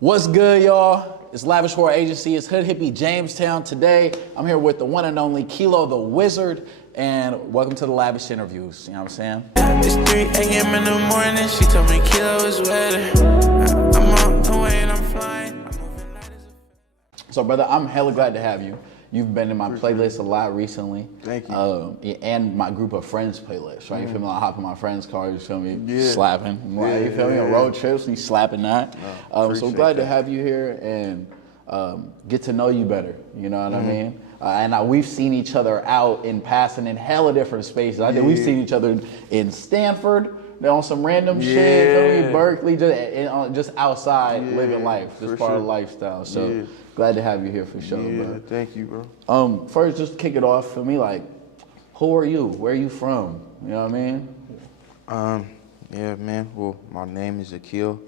What's good, y'all? It's Lavish War Agency. It's Hood Hippie Jamestown. Today, I'm here with the one and only Kilo the Wizard, and welcome to the Lavish Interviews. You know what I'm saying? It's 3 a.m. in the morning. She told me Kilo is wetter. I'm on the way and I'm flying. I'm moving light as a... So, brother, I'm hella glad to have you. You've been in my playlist a lot recently. Thank you. And my group of friends playlist, right? You feel me? I hop in my friend's car, you feel me? Yeah. Slapping. Like, you feel me? On road trips, we slapping that. So I'm glad to have you here and get to know you better. You know what I mean? We've seen each other out in passing in hella different spaces. I think we've seen each other in Stanford, on some random shit, feel me? Berkeley, just outside living life, just part of the lifestyle. So glad to have you here for sure, bro. Thank you, bro. First, just to kick it off for me, like, who are you? Where are you from? You know what I mean? Yeah, man. Well, my name is Akil.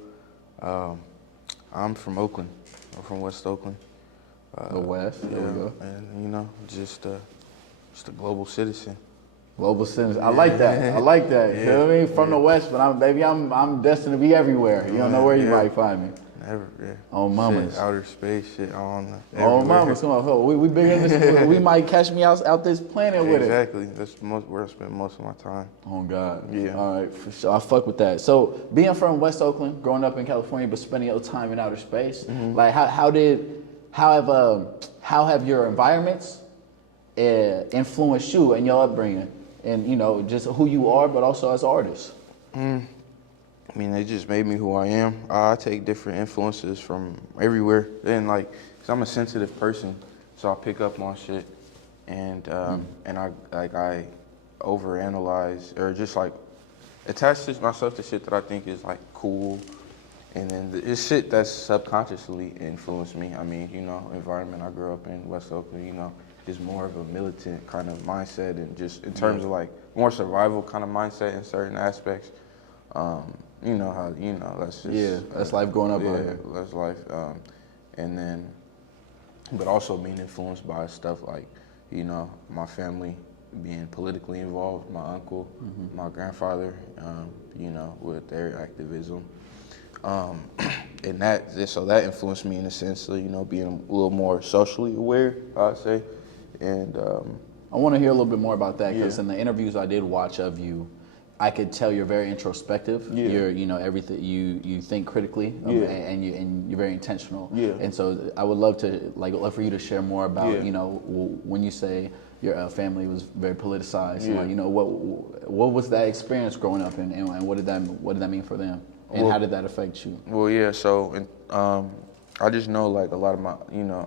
I'm from Oakland. I'm from West Oakland. The West. There we go. And just a global citizen. Global citizen. I like that. I like that. You know what I mean? From the West, but I'm destined to be everywhere. You don't know where you might find me. Never, yeah. On mamas. Shit, outer space, shit, on On mamas. Come on, we big in this. We might catch me out this planet with it. Exactly. That's where I spend most of my time. Oh God. Yeah. All right, for sure. I fuck with that. So being from West Oakland, growing up in California, but spending your time in outer space, like how have your environments influenced you and your upbringing, and just who you are, but also as artists? I mean, they just made me who I am. I take different influences from everywhere. And cause I'm a sensitive person, so I pick up on shit, and I overanalyze or just attach myself to shit that I think is cool, and then it's shit that's subconsciously influenced me. I mean, environment I grew up in, West Oakland, is more of a militant kind of mindset, and just in terms of more survival kind of mindset in certain aspects. That's just that's life growing up out here. That's life, and then, but also being influenced by stuff like, my family being politically involved, my uncle, my grandfather, with their activism, and that influenced me in a sense of being a little more socially aware, I'd say, and I want to hear a little bit more about that because in the interviews I did watch of you, I could tell you're very introspective. You're, everything you think critically, and you're very intentional. And so I would love for you to share more about, when you say your family was very politicized. What was that experience growing up, and what did that mean for them, and how did that affect you? Well, yeah. So, I just know a lot of my,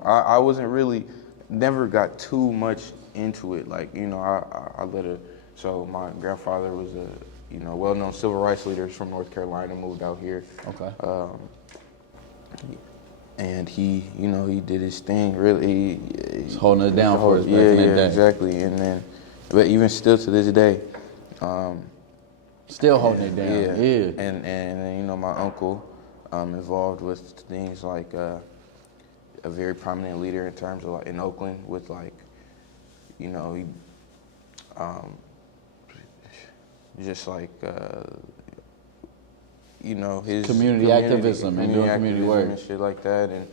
I wasn't really, never got too much into it. I let it. So my grandfather was a well-known civil rights leader from North Carolina, moved out here. Okay. And he did his thing. Really, he's holding it down for us. Exactly. And then, but even still to this day, still holding it down. Yeah. And my uncle involved with things like a very prominent leader in terms of in Oakland with he just his community activism and doing community work and shit like that, and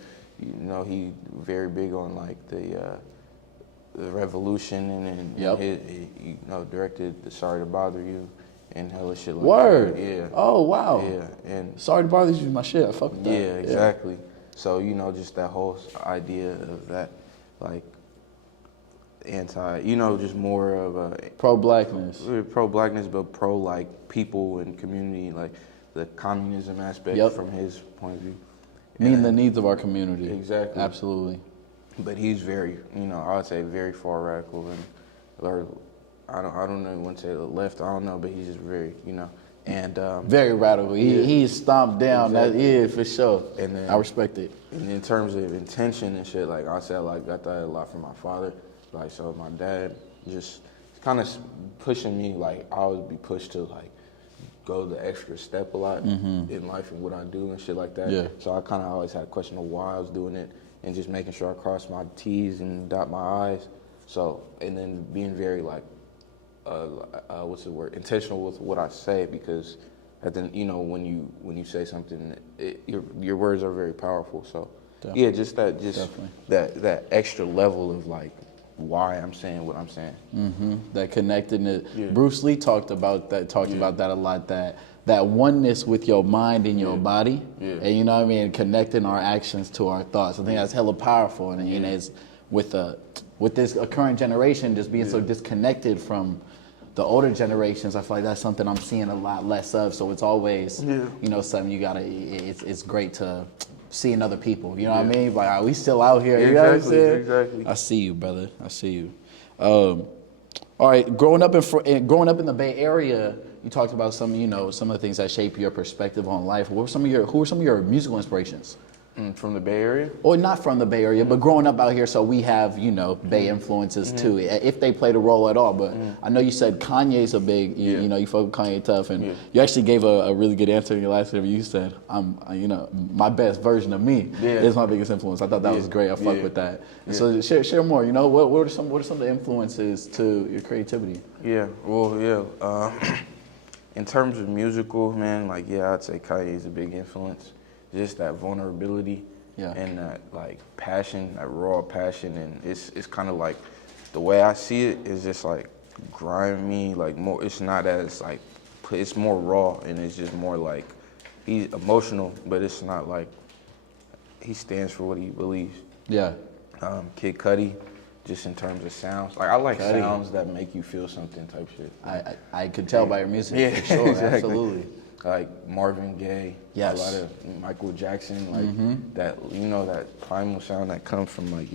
he very big on the revolution, and he directed the Sorry to Bother You and hella shit like Word. That. Yeah. Oh wow. Yeah. And Sorry to Bother You is my shit. I fuck with that. Yeah, exactly. So just that whole idea of that anti, just more of a pro-blackness, but pro people and community, the communism aspect from his point of view. Meeting the needs of our community. Exactly. Absolutely. But he's very, I would say very far radical, or I don't know, want to say the left, I don't know, but he's just very, and very radical. He's stomped down. Exactly. That, for sure. And then, I respect it. And in terms of intention and shit, I said, got that a lot from my father. So my dad just kind of pushing me, I always be pushed to go the extra step a lot in life and what I do and shit like that. Yeah. So I kind of always had a question of why I was doing it, and just making sure I cross my T's and dot my I's. So, and then being very what's the word, intentional with what I say, because you know, when you say something, your words are very powerful. So definitely. Yeah, just that extra level of like why I'm saying what I'm saying. Mm-hmm. That connectedness. Yeah. Bruce Lee talked about that a lot. That oneness with your mind and your body, and you know what I mean, connecting our actions to our thoughts. I think that's hella powerful, and you know, it's with this current generation just being so disconnected from the older generations. I feel like that's something I'm seeing a lot less of. So it's always, you know, something you gotta. It's great to see in other people. You know what I mean? Like, we still out here. You know what I'm saying? Exactly. I see you, brother. I see you. All right, growing up in the Bay Area, you talked about some of the things that shape your perspective on life. Who are some of your musical inspirations? From the Bay Area? Or not from the Bay Area, but growing up out here, so we have, Bay influences too, if they played a role at all. But I know you said Kanye's a big, you fuck with Kanye tough, and you actually gave a really good answer in your last interview. You said, my best version of me is my biggest influence. I thought that was great. I fuck with that. And so share more. What are some of the influences to your creativity? Yeah, well, in terms of musical, man, like, I'd say Kanye's a big influence. Just that vulnerability and that like passion, that raw passion, and it's kind of like the way I see it is just like grimy, like more. It's not as like it's more raw, and it's just more like he's emotional, but it's not like he stands for what he believes. Yeah. Kid Cudi, just in terms of sounds, like I like sounds that make you feel something type shit. I could tell by your music for sure. Exactly. Absolutely. Like Marvin Gaye, a lot of Michael Jackson, like that, that primal sound that comes from like,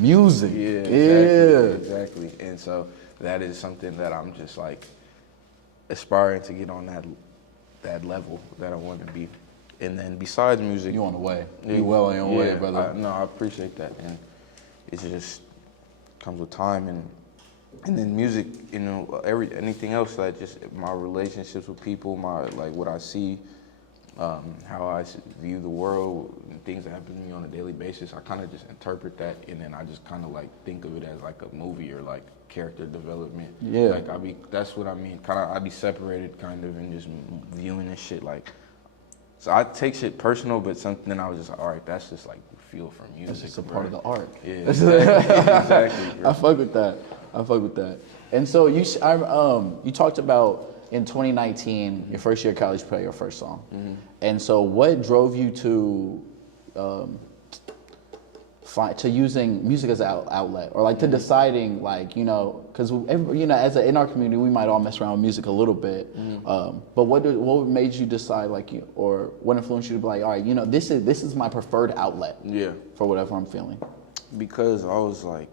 music. Yeah, exactly. And so that is something that I'm just like aspiring to get on that level that I want to be. And then besides music, you on the way. You well on your way, brother. I appreciate that, and it just comes with time and then music, anything else, like just my relationships with people, what I see, how I view the world, and things that happen to me on a daily basis, I kind of just interpret that, and then I just kind of like think of it as like a movie or like character development. Yeah. Like that's what I mean. I'd be separated kind of and just viewing this shit like. So I take shit personal, but something I was just like, all right, that's just like feel from music. It's just a part of the art. Yeah, exactly. I fuck with that. And so you talked about in 2019, your first year of college, play your first song. Mm-hmm. And so what drove you to using music as an outlet, or like to deciding because in our community we might all mess around with music a little bit, but what made you decide or what influenced you to be like, all right, this is my preferred outlet for whatever I'm feeling? Because I was like,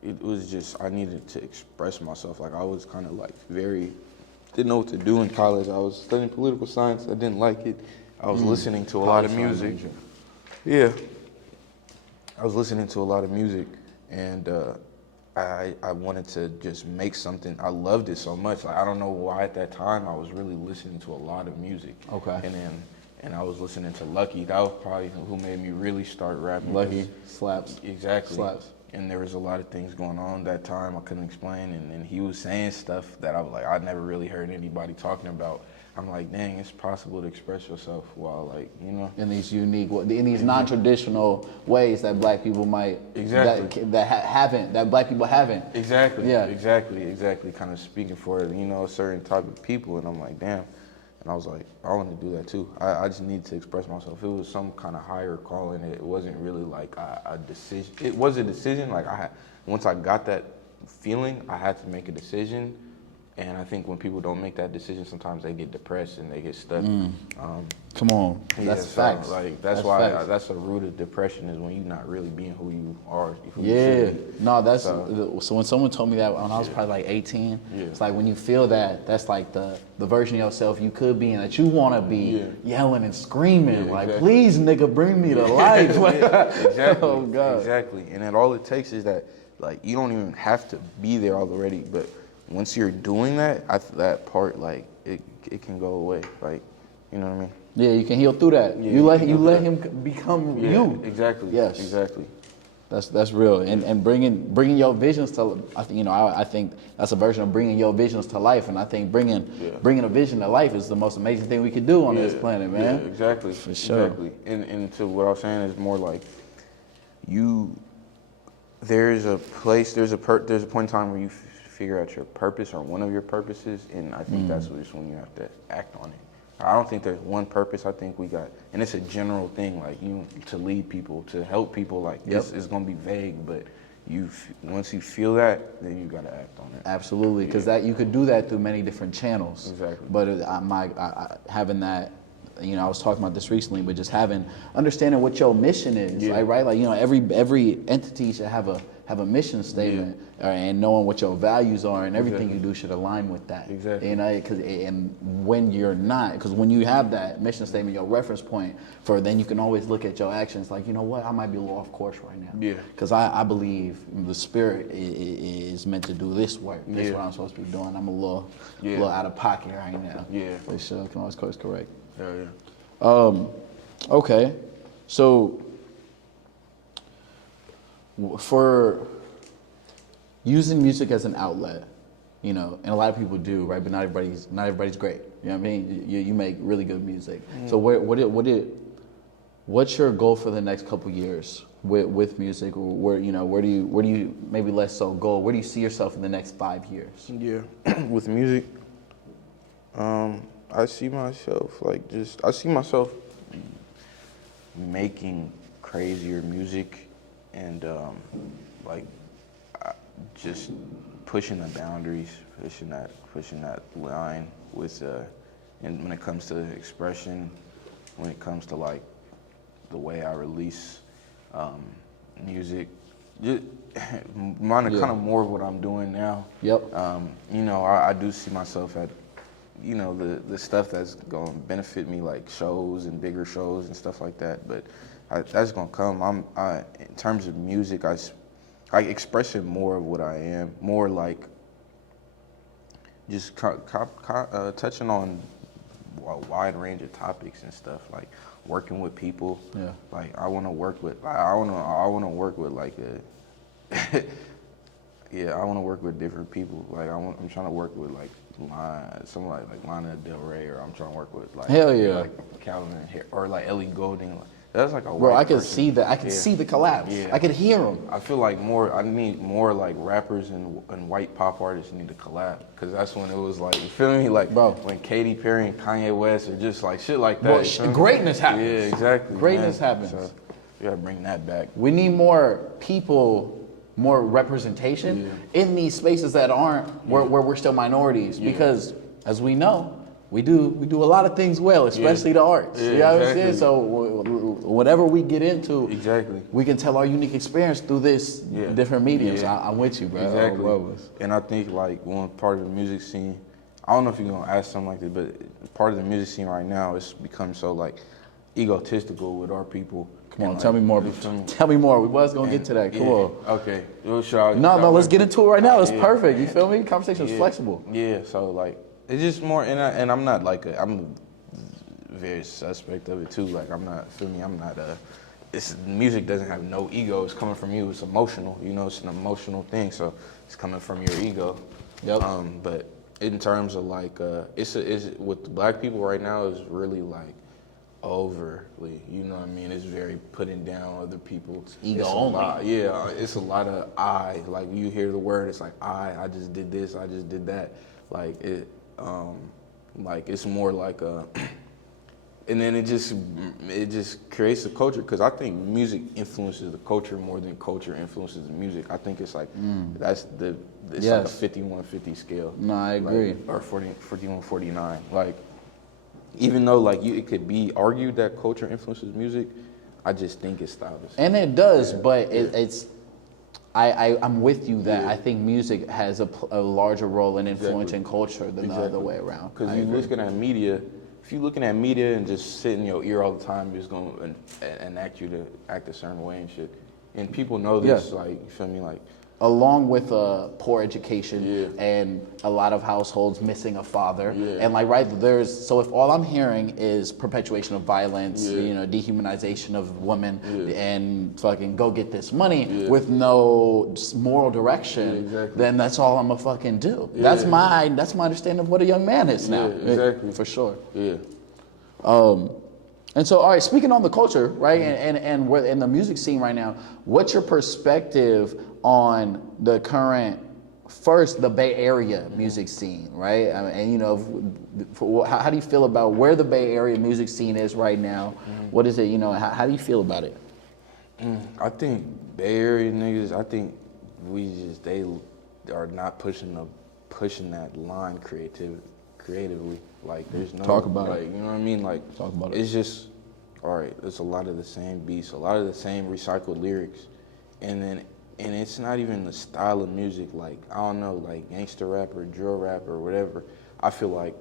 it was just, I needed to express myself. Like I was kind of like didn't know what to do in college. I was studying political science. I didn't like it. I was listening to a lot of music. Yeah. I was listening to a lot of music, and I wanted to just make something. I loved it so much. Like, I don't know why at that time I was really listening to a lot of music. Okay. And I was listening to Lucky. That was probably who made me really start rapping. Lucky slaps. Exactly. Slaps. And there was a lot of things going on that time I couldn't explain, and he was saying stuff that I was like, I'd never really heard anybody talking about. I'm like, dang, it's possible to express yourself while in these unique, in these non-traditional ways that black people might that black people haven't. Exactly. Yeah. Exactly. Kind of speaking for a certain type of people, and I'm like, damn. And I was like, I want to do that too. I just needed to express myself. It was some kind of higher calling. It wasn't really like a decision. It was a decision. Like once I got that feeling, I had to make a decision. And I think when people don't make that decision, sometimes they get depressed and they get stuck. Come on, that's facts. That's why facts. That's a root of depression, is when you're not really being who you are. You should be. No, that's so when someone told me that when I was probably like 18, it's like when you feel that, that's like the version of yourself you could be and that you want to be yelling and screaming please, nigga, bring me to life. Exactly. Oh God. Exactly. And then all it takes is that you don't even have to be there already, but once you're doing that, that part, it can go away. You know what I mean? Yeah, you can heal through that. Yeah, you let him become you. Exactly. Yes. Exactly. That's real, and bringing your visions to, I think that's a version of bringing your visions to life, and I think bringing a vision to life is the most amazing thing we could do on this planet, man. Yeah, exactly. For sure. Exactly. And to what I was saying is more like there's a point in time where you figure out your purpose or one of your purposes, and I think that's just when you have to act on it. I don't think there's one purpose. I think we got, and it's a general thing, like to lead people, to help people. Like this is gonna be vague, but once you feel that, then you gotta act on it. Absolutely, because that you could do that through many different channels. Exactly. But having that, I was talking about this recently, but just understanding what your mission is, right? Like every entity should have a mission statement, and knowing what your values are, and everything you do should align with that. Exactly. And when you're not, because when you have that mission statement, your reference point then you can always look at your actions. Like, you know what, I might be a little off course right now. Yeah. Because I believe the spirit is meant to do this work. That's what I'm supposed to be doing. I'm a little out of pocket right now. Yeah. For sure. Can always course correct. Hell yeah. Okay. So for using music as an outlet, and a lot of people do, right? But not everybody's great. You know what I mean? You make really good music. So what's your goal for the next couple years with music? Or where do you maybe less so goal? Where do you see yourself in the next 5 years? Yeah, with music, I see myself making crazier music and just pushing the boundaries, pushing that line with and when it comes to expression, when it comes to like the way I release music, just kind of more of what I'm doing now. Yep. I do see myself at the stuff that's gonna benefit me, like shows and bigger shows and stuff like that. But that's gonna come. In terms of music, I expressing more of what I am, more like just touching on a wide range of topics and stuff, like working with people. Yeah. Like I want to work with like I want to work with different people. Like I'm trying to work with like someone like Lana Del Rey, or I'm trying to work with like hell yeah, like Calvin or like Ellie Goulding. That's like a bro. I can see that. I can see the collabs. Yeah. I can hear them. I feel like I need more like rappers and white pop artists need to collab, because that's when it was like, you feel me? Like, bro, when Katy Perry and Kanye West, or just like shit like that. Bro, greatness happens. Yeah, exactly. Greatness happens. So you gotta bring that back. We need more people, more representation in these spaces that aren't where we're still minorities, because as we know, we do a lot of things well, especially the arts. You know what I'm saying? So whatever we get into, we can tell our unique experience through this different mediums. I'm with you, bro. Exactly. And I think like one part of the music scene, I don't know if you're gonna ask something like this, but part of the music scene right now is become so like egotistical with our people. Come on, tell me more. Tell me more. We was gonna get to that. Come on. Okay. No, let's get into it right now. It's perfect. You feel me? Conversation is flexible. Yeah. So like, it's just more, and I'm not like I'm very suspect of it too. Like I'm not, feel me? I'm not music doesn't have no ego. It's coming from you. It's emotional. It's an emotional thing. So it's coming from your ego. Yep. But in terms of like, it's with black people right now is really like overly. You know what I mean? It's very putting down other people. It's ego only. It's a lot of I. Like you hear the word, it's like I just did this. I just did that. Like it. Like it's more like and then it just creates a culture, because I think music influences the culture more than culture influences the music. I think it's like it's like a 51-50 scale. No, I agree. Like, or 41-49. Like even though like it could be argued that culture influences music, I just think it's stylish. And it does, but it's. I'm with you that I think music has a larger role in influencing culture than the other way around. Because you're looking at media, if you're looking at media and just sit in your ear all the time, it's going to enact you to act a certain way and shit. and people know this. Like, you feel me? Like, along with a poor education and a lot of households missing a father, and like so if all I'm hearing is perpetuation of violence, you know, dehumanization of women, and fucking go get this money with no moral direction, then that's all I'm gonna fucking do. That's my understanding of what a young man is now. Exactly. For sure. Yeah. And so, all right, speaking on the culture, right, and we're in the music scene right now, what's your perspective on the current, first, the Bay Area music scene, right? I mean, and, you know, how do you feel about where the Bay Area music scene is right now? What is it, you know, how do you feel about it? I think Bay Area niggas, I think they are not pushing that line creatively. Like, there's no, Talk about like, it. you know what I mean? Like, Talk about it. It's just, all right, it's a lot of the same beats, a lot of the same recycled lyrics, and it's not even the style of music, like, I don't know, like gangster rap or drill rap or whatever. I feel like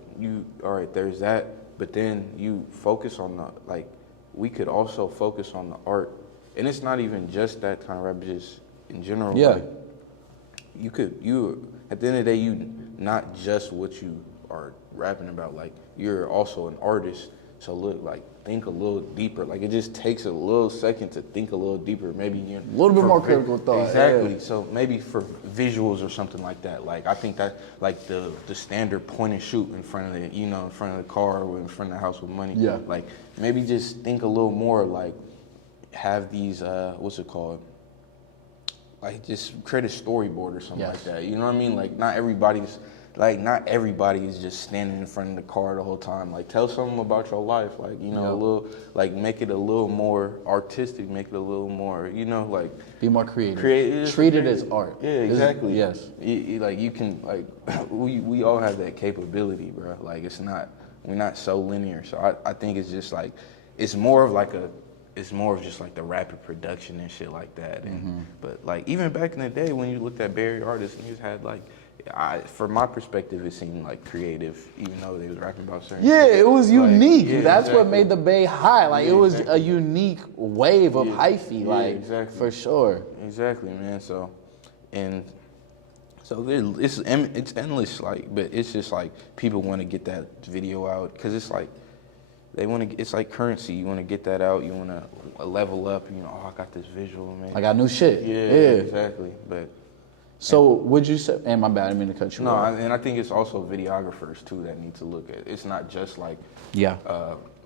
all right, there's that, but then you focus on we could also focus on the art, and it's not even just that kind of rap, just in general. Yeah. Like, you at the end of the day, you not just what you are rapping about, like, you're also an artist, so look, like, think a little deeper. Like, it just takes a little second to think a little deeper, maybe a little bit more critical thought. Exactly. So maybe for visuals or something like that, like, I think that, like, the standard point and shoot in front of in front of the car or in front of the house with money, like, maybe just think a little more, like, have these what's it called, like, just create a storyboard or something like that, you know what I mean? Like, not everybody is just standing in front of the car the whole time. Like, tell something about your life. Like, you know, a little, like, make it a little more artistic, make it a little more, you know, like, be more creative. Treat it as art. Yeah, exactly. Yes. Like, you can, like, we all have that capability, bro. Like, we're not so linear. So I think it's just like, it's more of just like the rapid production and shit like that. And but, like, even back in the day when you looked at Bay Area artists, and you had, like, from my perspective, it seemed like creative, even though they was rapping about certain shit. It was unique. Like, that's what made the Bay high. Like, it was a unique wave of hyphy, like, for sure. Exactly, man. So it's endless, like, but it's just like people want to get that video out because it's like it's like currency. You want to get that out. You want to level up. You know, I got this visual, man. I got new shit. Yeah, exactly. But. So would you say, and my bad, I didn't mean to cut you off. No, and I think it's also videographers too that need to look at it. It's not just like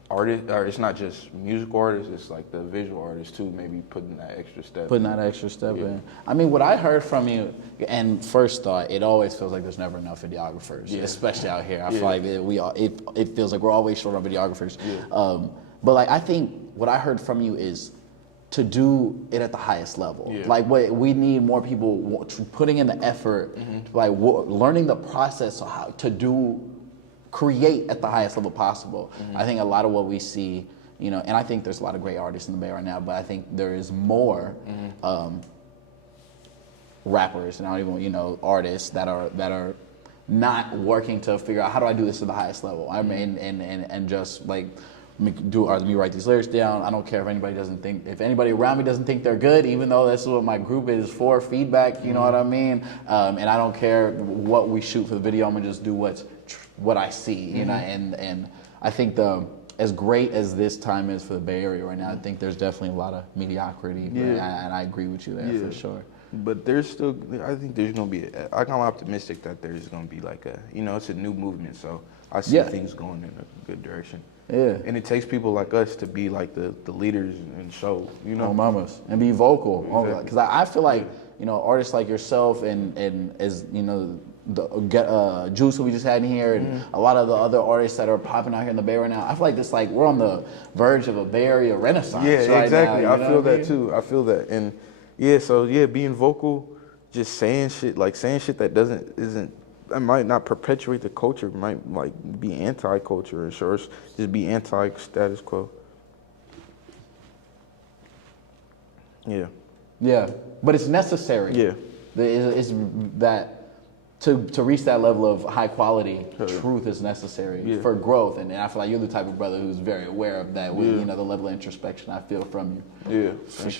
artists, or it's not just music artists, it's like the visual artists too, maybe putting that extra step in. I mean, what I heard from you, and first thought, it always feels like there's never enough videographers, especially out here. I feel like it feels like we're always short on videographers. But, like, I think what I heard from you is to do it at the highest level. Like, we need more people putting in the effort, like learning the process of how to create at the highest level possible. I think a lot of what we see, you know, and I think there's a lot of great artists in the Bay right now, but I think there is more rappers and I don't even, you know, artists that are not working to figure out how do I do this to the highest level. I mean, and just like, let me write these lyrics down. I don't care if anybody around me doesn't think they're good, even though that's what my group is for, feedback, you know what I mean? And I don't care what we shoot for the video, I'm gonna just do what I see, you know? And I think as great as this time is for the Bay Area right now, I think there's definitely a lot of mediocrity, and I agree with you there for sure. But I think there's gonna be, I'm optimistic that there's gonna be like it's a new movement, so I see things going in a good direction. Yeah. And it takes people like us to be like the leaders and show, you know. Oh, mamas. And be vocal. Exactly. Because I feel like, you know, artists like yourself and as, you know, Juice who we just had in here and a lot of the other artists that are popping out here in the Bay right now, I feel like this, like, we're on the verge of a Bay Area renaissance right exactly. now. I feel that too. I feel that. And being vocal, just saying shit that might not perpetuate the culture, might like be anti-culture or sure, just be anti-status quo. Yeah. Yeah, but it's necessary. Yeah. It's that to reach that level of high quality, truth is necessary for growth, and I feel like you're the type of brother who's very aware of that. With you know the level of introspection I feel from you. Yeah.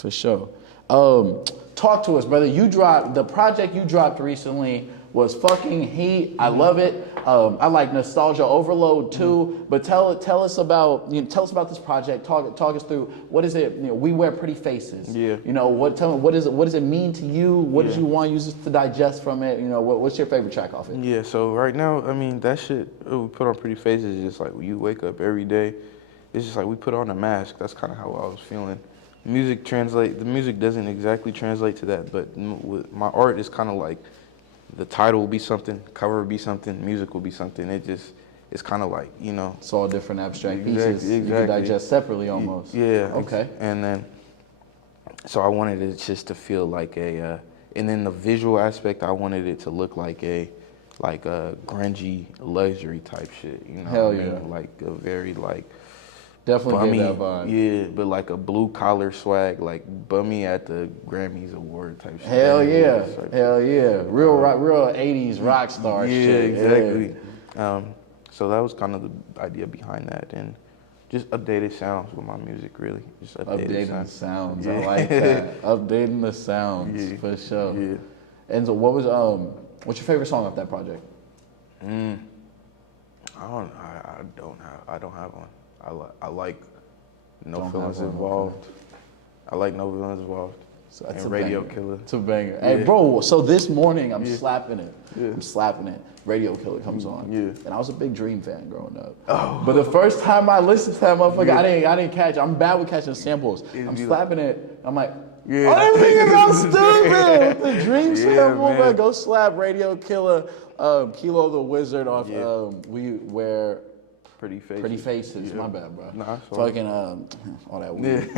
For sure. Talk to us, brother. The project you dropped recently was fucking heat. I love it. I like nostalgia overload too. But tell us about this project. Talk us through what is it? We wear pretty faces. Yeah. What does it mean to you? What did you want users to digest from it? What's your favorite track off it? Yeah. So right now, I mean, that shit we put on Pretty Faces is just like when you wake up every day. It's just like we put on a mask. That's kind of how I was feeling. The music doesn't exactly translate to that, but my art is kind of like the title will be something, cover will be something, music will be something. It's kind of like, It's all different abstract pieces you can digest separately almost. Yeah. Okay. And then, so I wanted it just to feel like and then the visual aspect, I wanted it to look like a grungy luxury type shit. Hell yeah. Like a very like. Definitely bummy, get that vibe. Yeah, but like a blue collar swag, like bummy at the Grammys award type shit. Hell yeah. Real 80s rock star shit. Exactly. Yeah. So that was kind of the idea behind that, and just updated sounds with my music, really. Just updating the sounds. I like that. Updating the sounds, for sure. Yeah. And so what's your favorite song off that project? I don't have one. I like No Feelings Involved. I like No Feelings Involved. So that's and a Radio banger. Killer. It's a banger. Yeah. Hey, bro, so this morning I'm slapping it. Yeah. I'm slapping it. Radio Killer comes on. Yeah. And I was a big Dream fan growing up. Oh. But the first time I listened to that motherfucker, I didn't catch it. I'm bad with catching samples. I'm slapping it. I'm like, Yeah. oh, this nigga's stupid with the Dream sample, man. man. Go slap Radio Killer, Kilo the Wizard off We Wear Pretty Faces. Yeah. My bad, bro. Nah, it's fine. Fucking all that weird.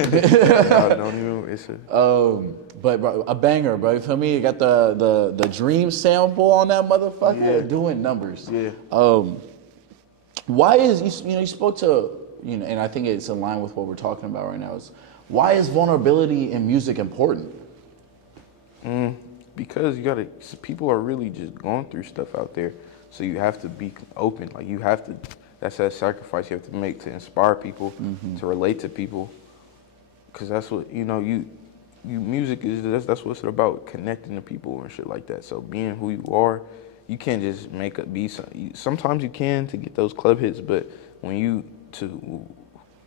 I don't even. It's But bro, a banger, bro. You feel me? You got the Dream sample on that motherfucker doing numbers. Yeah. Why is you spoke to and I think it's in line with what we're talking about right now. Is why is vulnerability in music important? Because people are really just going through stuff out there, so you have to be open. Like you have to. That's that sacrifice you have to make to inspire people, to relate to people, because that's what music is. That's what it's about, connecting to people and shit like that. So being who you are, you can't just sometimes you can to get those club hits, but when you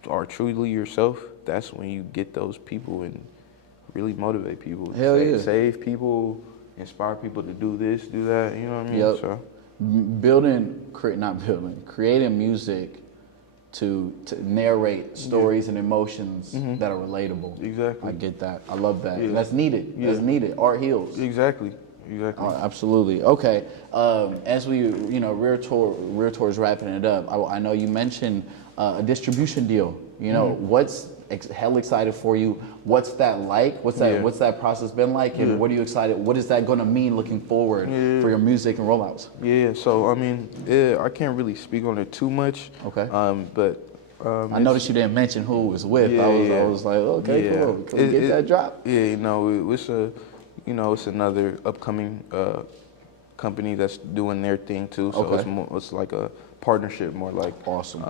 are truly yourself, that's when you get those people and really motivate people. Hell yeah. Save people, inspire people to do this, do that. You know what I mean? Yep. So. Creating music to narrate stories and emotions that are relatable. Exactly. I get that. I love that. Yeah. That's needed. Yeah. That's needed. Art heals. Exactly. Absolutely. Okay. As we, Rear Tour's wrapping it up. I know you mentioned a distribution deal. What's hell excited for you? What's that like? What's that process been like? And what are you excited? What is that going to mean looking forward for your music and rollouts? Yeah. So I mean, I can't really speak on it too much. Okay. But I noticed you didn't mention who it was with. I was like, okay, cool. Can we get that drop? Yeah. It's another upcoming company that's doing their thing too. So it's like a partnership, more like awesome.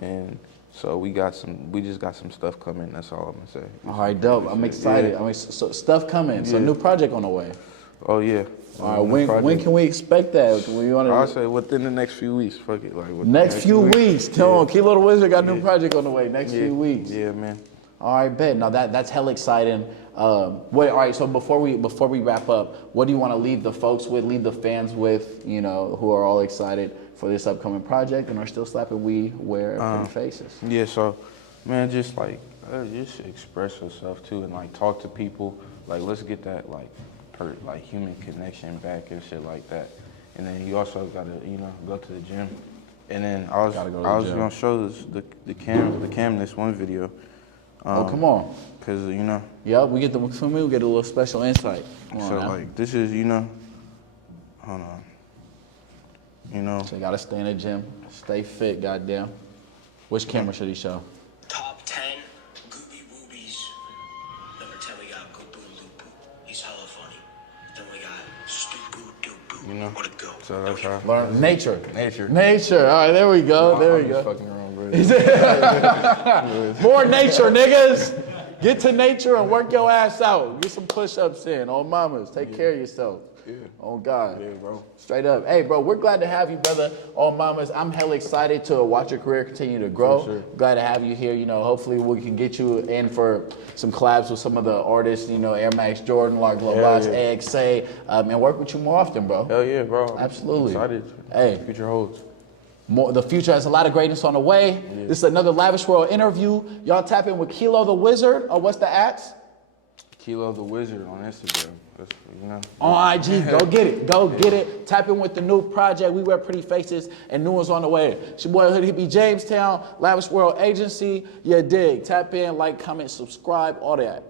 And so we just got some stuff coming. That's all I'm gonna say. All right, dope. I'm excited. Yeah. So stuff coming. So new project on the way. Oh yeah. All right. When can we expect that? I'll say within the next few weeks. Fuck it. Like next few weeks. Come on, Kilo the Wizard got a new project on the way. Next few weeks. Yeah, man. All right, bet. Now that's hell exciting. All right. So before we wrap up, what do you want to leave the folks with? Leave the fans with? Who are all excited for this upcoming project and are still slapping We Wear Pretty Faces. Yeah. So, man, just just express yourself too, and like talk to people. Like let's get that like human connection back and shit like that. And then you also gotta go to the gym. And then I was gonna show the cam this one video. Come on. Cause Yeah, we get a little special insight. This is hold on. So you gotta stay in the gym, stay fit, goddamn. Which camera should he show? Top 10 Goopy Woobies. Number 10 we got Goopoo Loopoo. He's hella funny. Then we got Stoopoo Doopoo. What a go. So that's how. Learn nature. Nature. All right, there we go. I'm just fucking wrong, bro. More nature, niggas. Get to nature and work your ass out. Get some push-ups in. On mamas, take care of yourself. Yeah. Oh God. Yeah, bro. Straight up. Hey, bro, we're glad to have you, brother. On mamas, I'm hella excited to watch your career continue to grow. Sure. Glad to have you here. You know, hopefully we can get you in for some collabs with some of the artists. You know, Air Max Jordan, Lark Lobots, AXA, and work with you more often, bro. Hell yeah, bro. Absolutely. I'm excited. Hey. Future holds. The future has a lot of greatness on the way. Yeah. This is another Lavish World interview. Y'all tap in with Kilo the Wizard, or what's the @? Kilo the Wizard on Instagram. That's, you know. On IG, go get it. Go get it. Tap in with the new project. We wear pretty faces, and new ones on the way. It's your boy Hood Hippie Jamestown, Lavish World Agency. You dig. Tap in, like, comment, subscribe, all that.